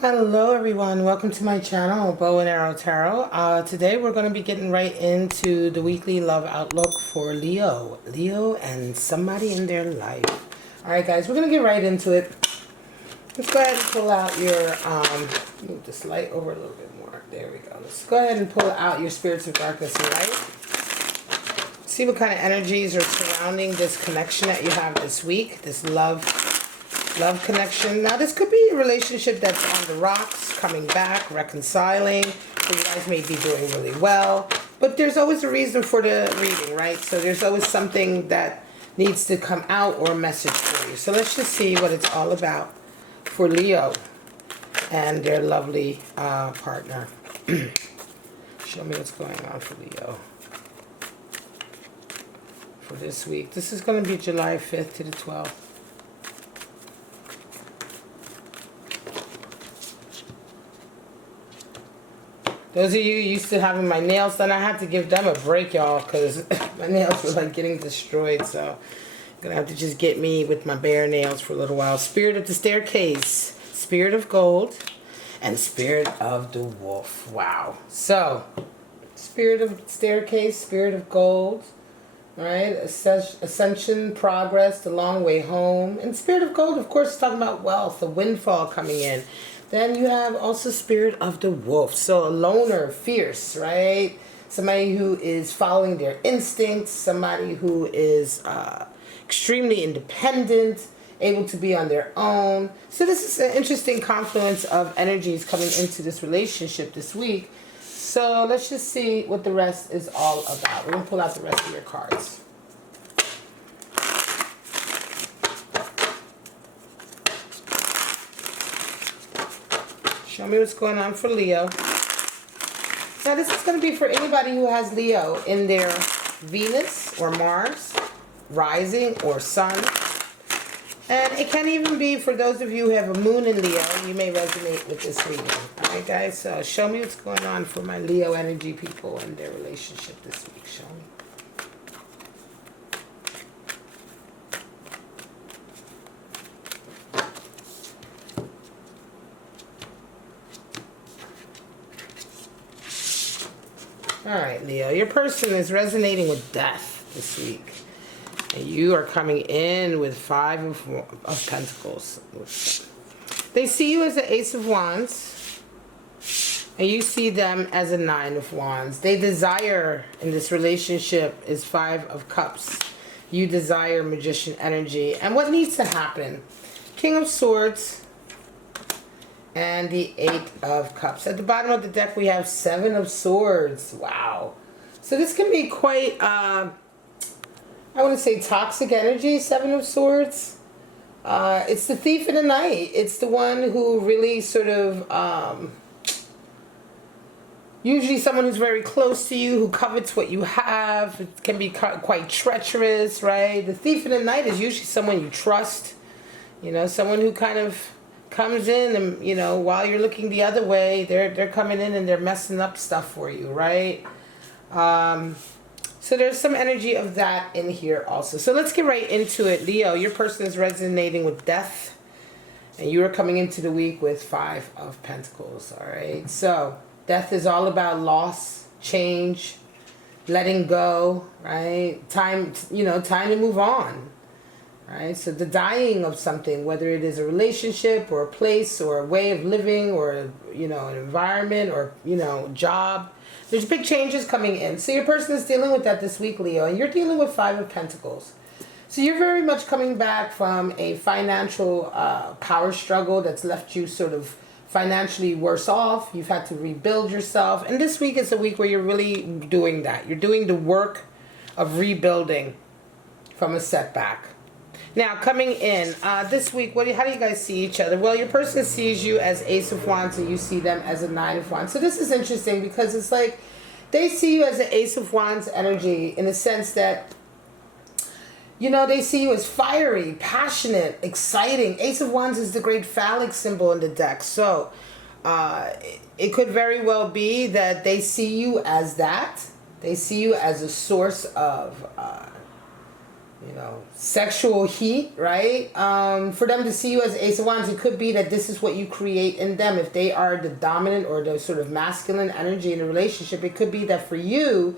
Hello everyone, welcome to my channel, Bow and Arrow Tarot. Today we're going to be getting right into the weekly love outlook for Leo and somebody in their life. Alright guys, we're going to get right into it. Let's go ahead and pull out your, move this light over a little bit more. There we go. Let's go ahead and pull out your spirits of darkness and light. See what kind of energies are surrounding this connection that you have this week, this love connection. Now this could be a relationship that's on the rocks, coming back, reconciling. So you guys may be doing really well, but there's always a reason for the reading, right? So there's always something that needs to come out or a message for you. So let's just see what it's all about for Leo and their lovely partner. Show me what's going on for Leo for this week. This is going to be July 5th to the 12th. Those of you used to having my nails done, I had to give them a break, y'all, because my nails were like getting destroyed. So I'm going to have to just get me with my bare nails for a little while. Spirit of the staircase, spirit of gold, and spirit of the wolf. Wow. So, spirit of staircase, spirit of gold, right? Ascension, progress, the long way home. And spirit of gold, of course, is talking about wealth, a windfall coming in. Then you have also spirit of the wolf. So a loner, fierce, right? Somebody who is following their instincts. Somebody who is extremely independent, able to be on their own. So this is an interesting confluence of energies coming into this relationship this week. So let's just see what the rest is all about. We're going to pull out the rest of your cards. Show me what's going on for Leo. Now this is going to be for anybody who has Leo in their Venus or Mars, rising or sun. And it can even be for those of you who have a moon in Leo. You may resonate with this reading. Alright guys, so show me what's going on for my Leo energy people and their relationship this week. Show me. Alright, Leo, your person is resonating with death this week. And you are coming in with Five of Pentacles. They see you as an Ace of Wands. And you see them as a Nine of Wands. They desire in this relationship is Five of Cups. You desire Magician energy. And what needs to happen? King of Swords. And the Eight of Cups. At the bottom of the deck, we have Seven of Swords. Wow. So this can be quite, I want to say toxic energy, Seven of Swords. It's the thief in the night. It's the one who really sort of, usually someone who's very close to you, who covets what you have. It can be quite treacherous, right? The thief in the night is usually someone you trust. You know, someone who kind of comes in and, you know, while you're looking the other way, they're coming in and they're messing up stuff for you, right? So there's some energy of that in here also. So let's get right into it. Leo, your person is resonating with death, and you are coming into the week with Five of Pentacles, all right? So death is all about loss, change, letting go, right? Time, you know, time to move on. Right? So the dying of something, whether it is a relationship or a place or a way of living or, you know, an environment or, you know, job. There's big changes coming in. So your person is dealing with that this week, Leo, and you're dealing with Five of Pentacles. So you're very much coming back from a financial power struggle that's left you sort of financially worse off. You've had to rebuild yourself. And this week is a week where you're really doing that. You're doing the work of rebuilding from a setback. Now, coming in, this week, how do you guys see each other? Well, your person sees you as Ace of Wands and you see them as a Nine of Wands. So this is interesting because it's like they see you as an Ace of Wands energy in the sense that, you know, they see you as fiery, passionate, exciting. Ace of Wands is the great phallic symbol in the deck. So it could very well be that they see you as that. They see you as a source of you know, sexual heat, right? For them to see you as Ace of Wands, it could be that this is what you create in them. If they are the dominant or the sort of masculine energy in a relationship, it could be that for you,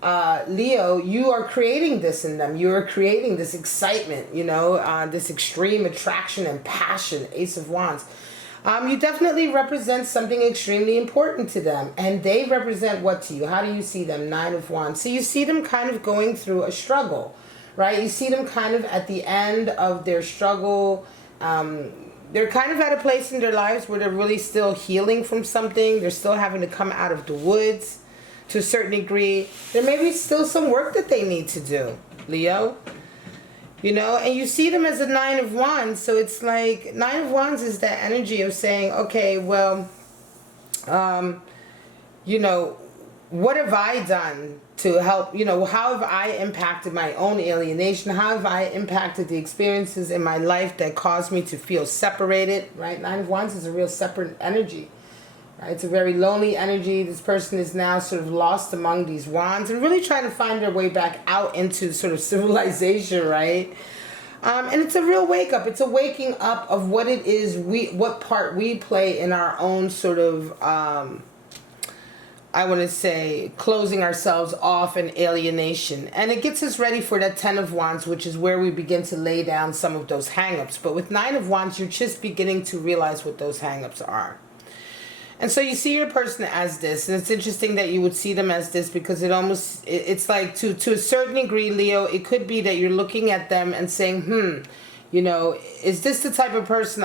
Leo, you are creating this in them. You are creating this excitement, you know, this extreme attraction and passion, Ace of Wands. You definitely represent something extremely important to them. And they represent what to you? How do you see them? Nine of Wands. So you see them kind of going through a struggle, right? You see them kind of at the end of their struggle. They're kind of at a place in their lives where they're really still healing from something. They're still having to come out of the woods to a certain degree. There may be still some work that they need to do, Leo. You know, and you see them as a Nine of Wands. So it's like, Nine of Wands is that energy of saying, okay, well, you know, what have I done to help, you know, how have I impacted my own alienation? How have I impacted the experiences in my life that caused me to feel separated, right? Nine of Wands is a real separate energy. Right? It's a very lonely energy. This person is now sort of lost among these wands and really trying to find their way back out into sort of civilization, right? And it's a real wake up. It's a waking up of what it is what part we play in our own sort of, I want to say, closing ourselves off in alienation. And it gets us ready for that Ten of Wands, which is where we begin to lay down some of those hang-ups. But with Nine of Wands, you're just beginning to realize what those hang-ups are. And so you see your person as this, and it's interesting that you would see them as this because it's like to a certain degree, Leo, it could be that you're looking at them and saying, you know, is this the type of person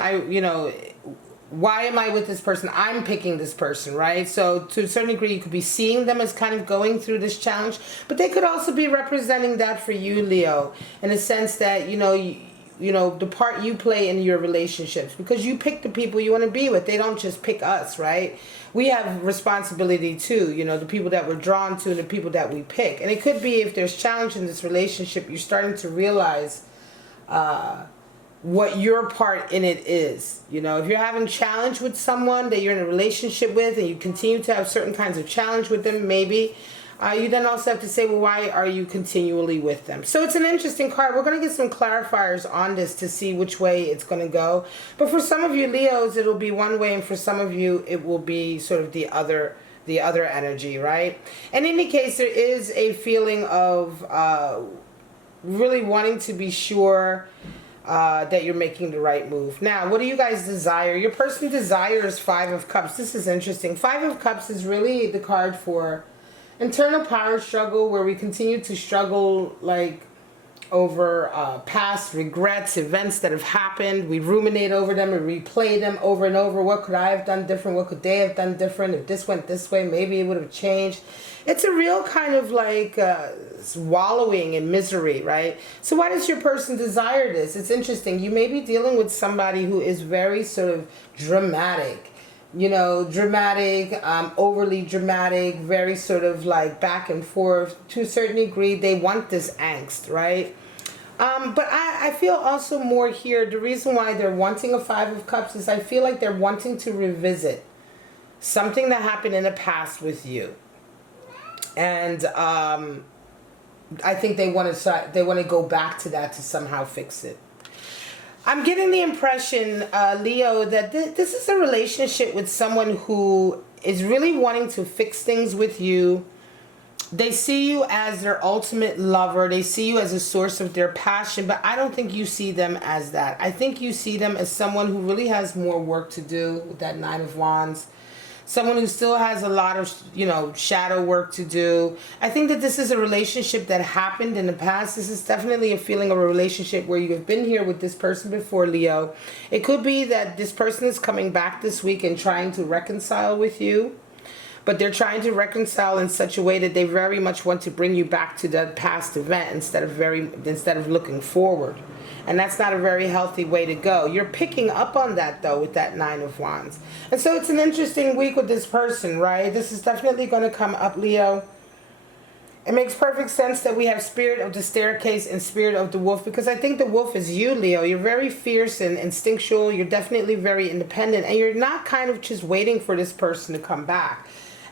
why am I with this person? I'm picking this person, right? So to a certain degree, you could be seeing them as kind of going through this challenge, but they could also be representing that for you, Leo, in a sense that, you know, the part you play in your relationships, because you pick the people you want to be with. They don't just pick us, right? We have responsibility too, you know, the people that we're drawn to and the people that we pick. And it could be if there's challenge in this relationship, you're starting to realize what your part in it is. You know, if you're having challenge with someone that you're in a relationship with and you continue to have certain kinds of challenge with them, maybe you then also have to say, well, why are you continually with them? So it's an interesting card. We're going to get some clarifiers on this to see which way it's going to go. But for some of you Leos, it'll be one way, and for some of you, it will be sort of the other energy, right? And in any case, there is a feeling of really wanting to be sure that you're making the right move. Now, what do you guys desire? Your person desires Five of Cups. This is interesting. Five of Cups is really the card for internal power struggle, where we continue to struggle like over past regrets, events that have happened. We ruminate over them and replay them over and over. What could I have done different? What could they have done different? If this went this way, maybe it would have changed. It's a real kind of like wallowing in misery, right? So why does your person desire this? It's interesting. You may be dealing with somebody who is very sort of dramatic. You know, dramatic, overly dramatic, very sort of like back and forth. To a certain degree, they want this angst, right? But I feel also more here, the reason why they're wanting a Five of Cups is I feel like they're wanting to revisit something that happened in the past with you. And I think they want to go back to that to somehow fix it. I'm getting the impression, Leo, that this is a relationship with someone who is really wanting to fix things with you. They see you as their ultimate lover. They see you as a source of their passion, but I don't think you see them as that. I think you see them as someone who really has more work to do with that Nine of Wands. Someone who still has a lot of, you know, shadow work to do. I think that this is a relationship that happened in the past. This is definitely a feeling of a relationship where you have been here with this person before, Leo. It could be that this person is coming back this week and trying to reconcile with you. But they're trying to reconcile in such a way that they very much want to bring you back to that past event instead of looking forward. And that's not a very healthy way to go. You're picking up on that, though, with that Nine of Wands. And so it's an interesting week with this person, right? This is definitely going to come up, Leo. It makes perfect sense that we have Spirit of the Staircase and Spirit of the Wolf, because I think the wolf is you, Leo. You're very fierce and instinctual. You're definitely very independent. And you're not kind of just waiting for this person to come back.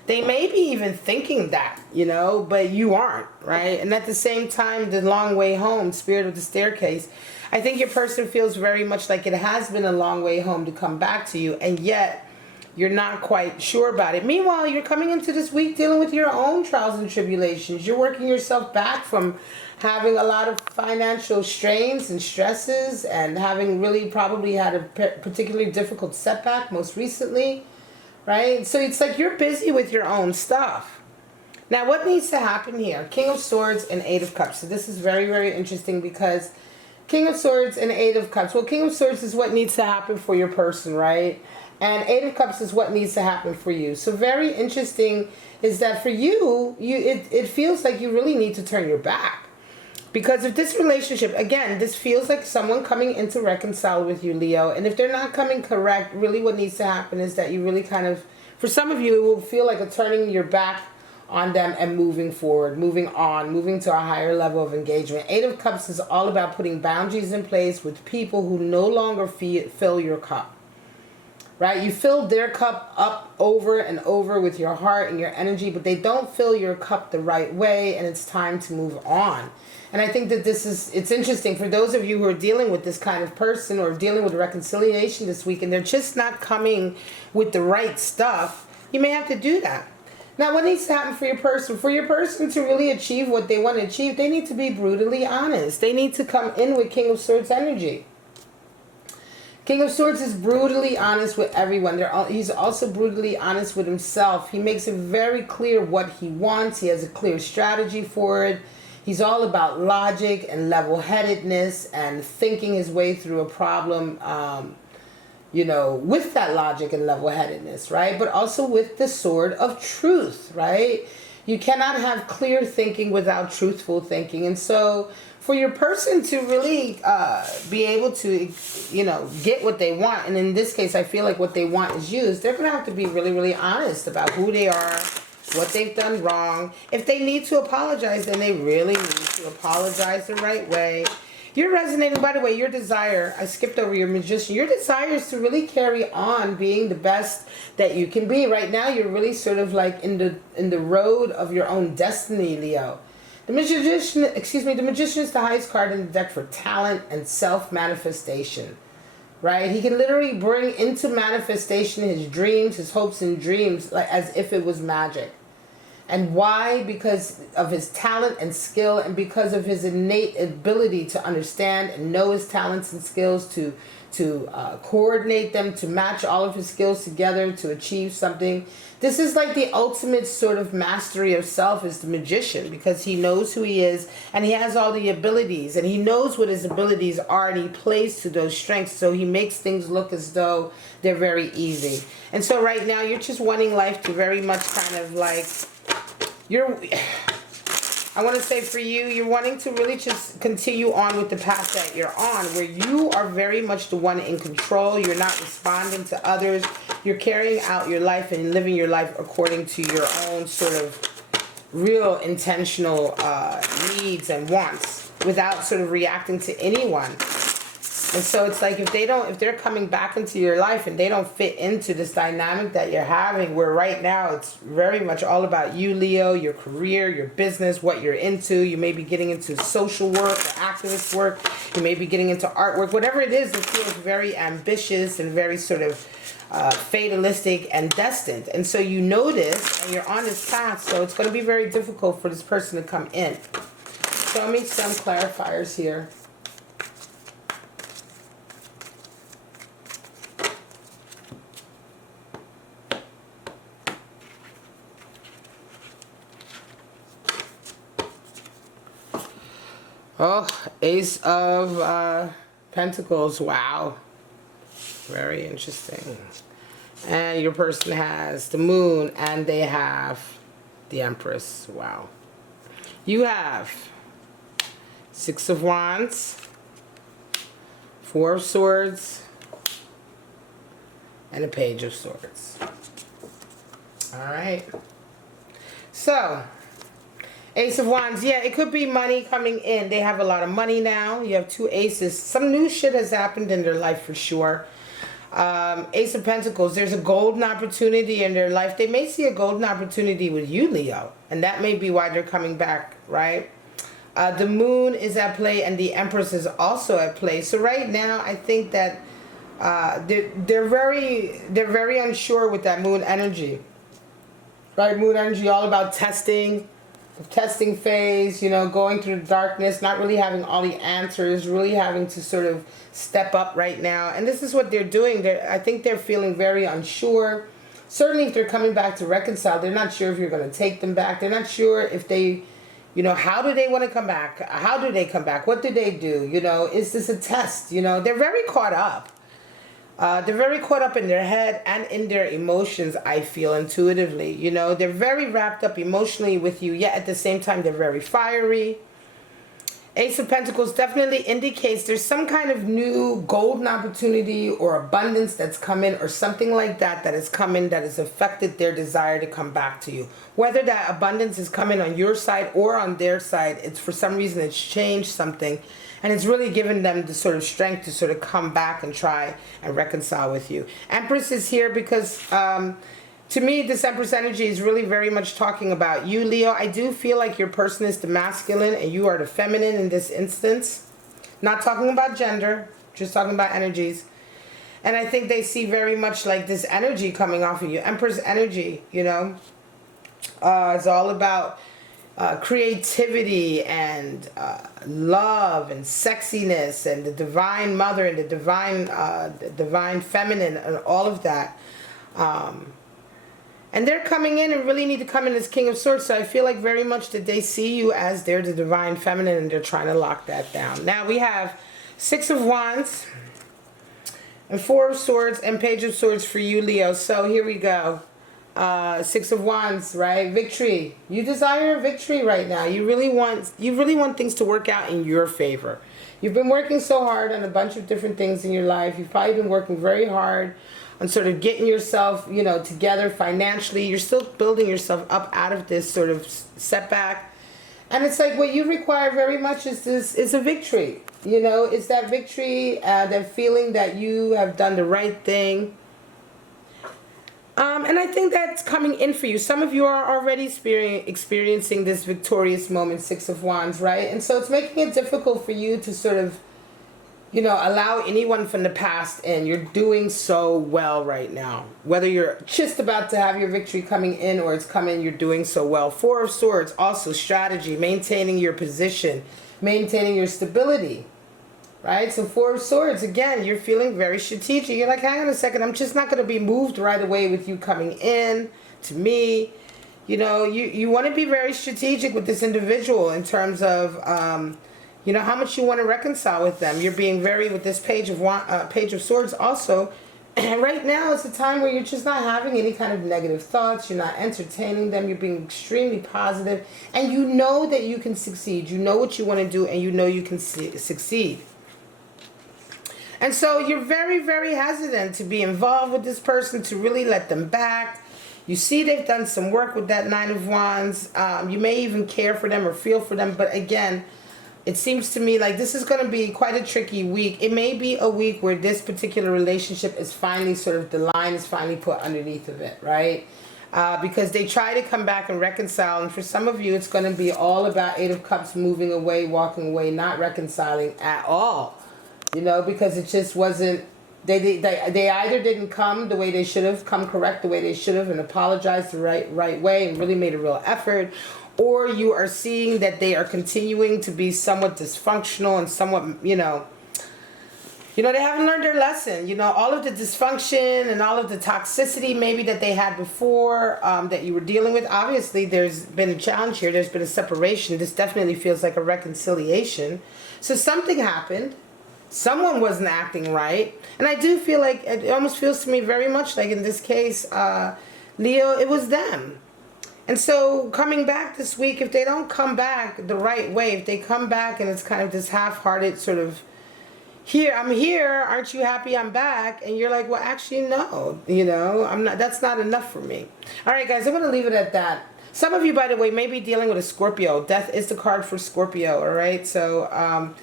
They may be even thinking that, you know, but you aren't, right? And at the same time, the long way home, spirit of the staircase, I think your person feels very much like it has been a long way home to come back to you, and yet you're not quite sure about it. Meanwhile, you're coming into this week dealing with your own trials and tribulations. You're working yourself back from having a lot of financial strains and stresses, and having really probably had a particularly difficult setback most recently, right? So it's like you're busy with your own stuff. Now, what needs to happen here? King of Swords and Eight of Cups. So this is very, very interesting, because King of Swords and Eight of Cups. Well, King of Swords is what needs to happen for your person, right? And Eight of Cups is what needs to happen for you. So very interesting is that for you, it feels like you really need to turn your back. Because if this relationship, again, this feels like someone coming in to reconcile with you, Leo. And if they're not coming correct, really what needs to happen is that you really kind of, for some of you, it will feel like a turning your back on them and moving forward, moving on, moving to a higher level of engagement. Eight of Cups is all about putting boundaries in place with people who no longer fill your cup. Right? You fill their cup up over and over with your heart and your energy, but they don't fill your cup the right way, and it's time to move on. And I think that it's interesting for those of you who are dealing with this kind of person, or dealing with reconciliation this week, and they're just not coming with the right stuff, you may have to do that. Now, what needs to happen for your person? For your person to really achieve what they want to achieve, they need to be brutally honest. They need to come in with King of Swords energy. King of Swords is brutally honest with everyone. He's also brutally honest with himself. He makes it very clear what he wants. He has a clear strategy for it. He's all about logic and level-headedness and thinking his way through a problem, you know, with that logic and level-headedness, right? But also with the sword of truth, right? You cannot have clear thinking without truthful thinking. And so for your person to really be able to, you know, get what they want, and in this case, I feel like what they want is used, they're going to have to be really, really honest about who they are, what they've done wrong. If they need to apologize, then they really need to apologize the right way. You're resonating, by the way, your desire, I skipped over your Magician, your desire is to really carry on being the best that you can be. Right now, you're really sort of like in the road of your own destiny, Leo. The Magician, the Magician is the highest card in the deck for talent and self-manifestation, right? He can literally bring into manifestation his dreams, his hopes and dreams, like as if it was magic. And why? Because of his talent and skill, and because of his innate ability to understand and know his talents and skills, to coordinate them, to match all of his skills together to achieve something. This is like the ultimate sort of mastery of self, is the Magician, because he knows who he is and he has all the abilities, and he knows what his abilities are, and he plays to those strengths, so he makes things look as though they're very easy. And so right now you're just wanting life to very much kind of like, I want to say for you, you're wanting to really just continue on with the path that you're on, where you are very much the one in control. You're not responding to others. You're carrying out your life and living your life according to your own sort of real intentional needs and wants, without sort of reacting to anyone. And so it's like if they're coming back into your life and they don't fit into this dynamic that you're having, where right now it's very much all about you, Leo, your career, your business, what you're into. You may be getting into social work or activist work. You may be getting into artwork. Whatever it is, it feels very ambitious and very sort of fatalistic and destined. And so you know this, and you're on this path, so it's going to be very difficult for this person to come in. Show me some clarifiers here. Oh, Ace of Pentacles. Wow. Very interesting. And your person has the Moon, and they have the Empress. Wow. You have Six of Wands, Four of Swords, and a Page of Swords. All right. So, Ace of Wands, yeah, it could be money coming in. They have a lot of money now. You have two aces. Some new shit has happened in their life for sure. Ace of Pentacles, there's a golden opportunity in their life. They may see a golden opportunity with you, Leo, and that may be why they're coming back, right? The moon is at play and the Empress is also at play. So right now, I think that they're very unsure with that moon energy, right? Moon energy, all about testing, the testing phase, you know, going through the darkness, not really having all the answers, really having to sort of step up right now. And this is what they're doing. I think they're feeling very unsure. Certainly if they're coming back to reconcile, they're not sure if you're going to take them back. They're not sure if they, you know, how do they want to come back? How do they come back? What do they do? You know, is this a test? You know, they're very caught up. They're very caught up in their head and in their emotions, I feel intuitively. You know, they're very wrapped up emotionally with you, yet at the same time they're very fiery. Ace of Pentacles definitely indicates there's some kind of new golden opportunity or abundance that's coming or something like that that is coming that has affected their desire to come back to you. Whether that abundance is coming on your side or on their side, it's for some reason it's changed something. And it's really given them the sort of strength to sort of come back and try and reconcile with you. Empress is here because to me, this Empress energy is really very much talking about you, Leo. I do feel like your person is the masculine and you are the feminine in this instance. Not talking about gender, just talking about energies. And I think they see very much like this energy coming off of you. Empress energy, you know, is all about creativity and love and sexiness and the divine mother and the divine feminine and all of that. And they're coming in and really need to come in as King of Swords. So I feel like very much that they see you as they're the divine feminine and they're trying to lock that down. Now we have Six of Wands and Four of Swords and Page of Swords for you, Leo. So here we go. Six of Wands, right? Victory. You desire victory right now. You really want things to work out in your favor. You've been working so hard on a bunch of different things in your life. You've probably been working very hard on sort of getting yourself, you know, together financially. You're still building yourself up out of this sort of setback. And it's like what you require very much is a victory. You know, it's that victory, that feeling that you have done the right thing. And I think that's coming in for you. Some of you are already experiencing this victorious moment, Six of Wands, right? And so it's making it difficult for you to sort of, you know, allow anyone from the past in. You're doing so well right now. Whether you're just about to have your victory coming in or it's coming, you're doing so well. Four of Swords, also strategy, maintaining your position, maintaining your stability. Right? So Four of Swords, again, you're feeling very strategic. You're like, hang on a second, I'm just not going to be moved right away with you coming in to me. You know, you want to be very strategic with this individual in terms of, you know, how much you want to reconcile with them. You're being very, with this Page of Swords also. And right now is the time where you're just not having any kind of negative thoughts. You're not entertaining them. You're being extremely positive. And you know that you can succeed. You know what you want to do and you know you can succeed. And so you're very, very hesitant to be involved with this person, to really let them back. You see they've done some work with that Nine of Wands. You may even care for them or feel for them. But again, it seems to me like this is going to be quite a tricky week. It may be a week where this particular relationship is finally sort of, the line is finally put underneath of it, right? Because they try to come back and reconcile. And for some of you, it's going to be all about Eight of Cups, moving away, walking away, not reconciling at all. You know, because it just wasn't, they either didn't come the way they should have, come correct the way they should have and apologized the right way and really made a real effort, or you are seeing that they are continuing to be somewhat dysfunctional and somewhat, you know, they haven't learned their lesson. You know, all of the dysfunction and all of the toxicity maybe that they had before that you were dealing with. Obviously, there's been a challenge here. There's been a separation. This definitely feels like a reconciliation. So something happened. Someone wasn't acting right. And I do feel like, it almost feels to me very much like in this case, Leo, it was them. And so coming back this week, if they don't come back the right way, if they come back and it's kind of this half-hearted sort of, here, I'm here, aren't you happy I'm back? And you're like, well, actually, no, you know, I'm not, that's not enough for me. All right, guys, I'm going to leave it at that. Some of you, by the way, may be dealing with a Scorpio. Death is the card for Scorpio, all right? So,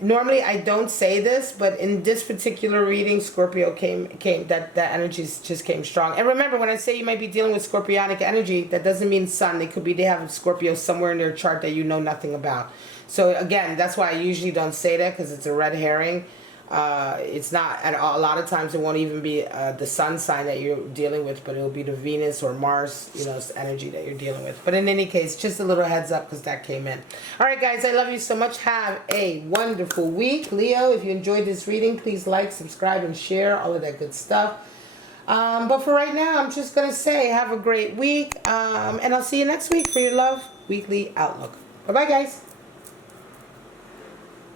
normally I don't say this, but in this particular reading, Scorpio came that energy just came strong. And remember, when I say you might be dealing with Scorpionic energy, that doesn't mean Sun. It could be they have Scorpio somewhere in their chart that you know nothing about. So again, that's why I usually don't say that, because it's a red herring. It's not, and a lot of times it won't even be the sun sign that you're dealing with, but it'll be the Venus or Mars, energy that you're dealing with. But in any case, just a little heads up because that came in. All right, guys, I love you so much. Have a wonderful week. Leo, if you enjoyed this reading, please like, subscribe, and share, all of that good stuff. But for right now, I'm just going to say have a great week, and I'll see you next week for your Love Weekly Outlook. Bye-bye, guys.